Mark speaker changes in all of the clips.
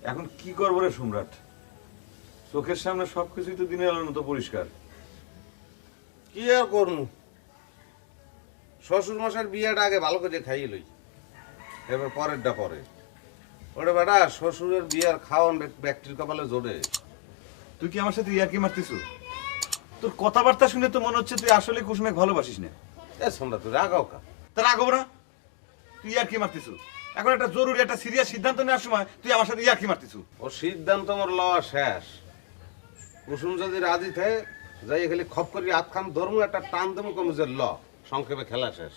Speaker 1: এখন কি করবো রে সম্রাট? চোখের সামনে সবকিছুই তো দিনের আলোর মতো পরিষ্কার।
Speaker 2: কি আর করবো, শ্বশুর মশার বিয়েটা আগে ভালো করে খাইয়ে লই, এবার পরেরটা পরে। ওরে বেটা, শ্বশুরের বিয়ার খাওয়ান ব্যক্তির কপালে জোরে।
Speaker 1: তুই কি আমার সাথে ইয়ার্কি মারতিস? তোর কথাবার্তা শুনে তো মনে হচ্ছে তুই আসলে কুসুমে ভালোবাসিস না।
Speaker 2: এ শোনরা, তুই রাগাও কা?
Speaker 1: তার আগব না, তুই ইয়ার্কি মারতিস। এখন একটা জরুরি একটা সিরিয়াস সিদ্ধান্ত নেওয়ার সময় তুই আমার সাথে ইয়ার্কি মারতিস।
Speaker 2: ও সিদ্ধান্ত মোর লওয়া শেষ। কুসুম যদি রাজি থাকে, যাই খালি খপ করি আতখান ধর্ম একটা টান দেবো কমিজের ল, সংক্ষেপে খেলা শেষ।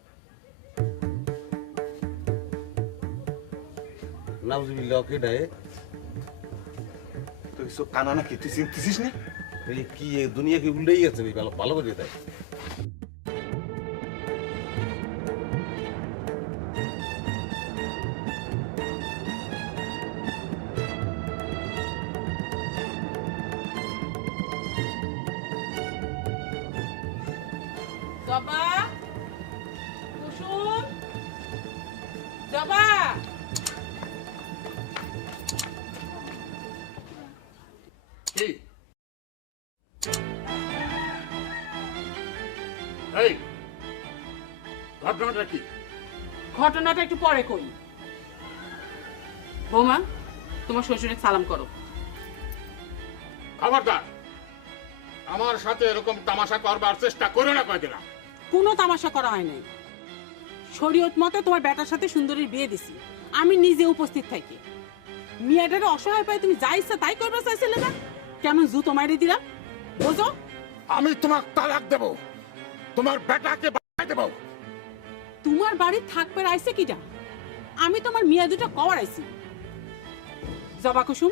Speaker 2: নাউজুবিল্লাহ, কি ডায়ে?
Speaker 1: তুই সব কানা নাকি? তুই চিনতিস না?
Speaker 2: এই কি এ দুনিয়া কি উল্টেই গেছে? ভালো ভালো করে দেয়।
Speaker 3: জবা, কুসুম, জবা।
Speaker 4: কি এই ঘটনাটা কি?
Speaker 3: ঘটনাটা একটু পরে কই। বৌমা, তোমার শ্বশুরে সালাম করো।
Speaker 4: খবরদার, আমার সাথে এরকম তামাশা করবার চেষ্টা করো না কয়ে দিলাম।
Speaker 3: কোনো তামাশা করা হয় নাই। শরীয়ত মতে তোমার বেটার সাথে সুন্দরীর বিয়ে দিছি, আমি নিজে উপস্থিত থাকি। মেয়েটারে অসহায় পাই তুমি যা ইচ্ছা তাই করবে চাইছিলে না? কেমন জুতো মারি দিলাম বোঝো?
Speaker 4: আমি তোমার তালাক দেব, তোমার বেটাকে বাড়াই দেব।
Speaker 3: তোমার বাড়ি থাকবে আইছে কিটা? আমি তোমার মেয়ে দুটো কবার আইছি। জবা কুসুম,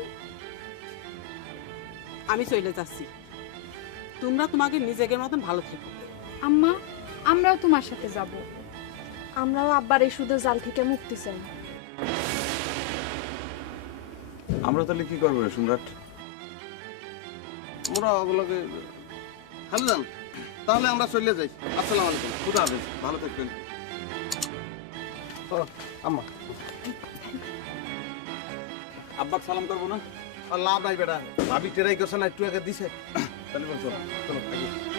Speaker 3: আমি চলে যাচ্ছি। তোমরা তোমাকে নিজেদের মতন ভালো থেকো।
Speaker 5: আম্মা, আমরাও তোমার সাথে যাব। আমরাও আব্বার এই সুদের জাল থেকে মুক্তি চাই।
Speaker 1: আমরা তাহলে কি করবো রে সম্রাট?
Speaker 2: আমরা ওগুলোকে খালি যান, তাহলে আমরা চলে যাই। আসসালামু আলাইকুম।
Speaker 1: খুদা হাফেজ, ভালো থাকবেন।
Speaker 2: আম্মা,
Speaker 1: আব্বাক সালাম করবো না?
Speaker 2: আর লাভ নাই বেটা, ভাবি টেরাই গেছে না, একটু আগে দিছে।
Speaker 1: তাহলে বলছো
Speaker 2: চলো।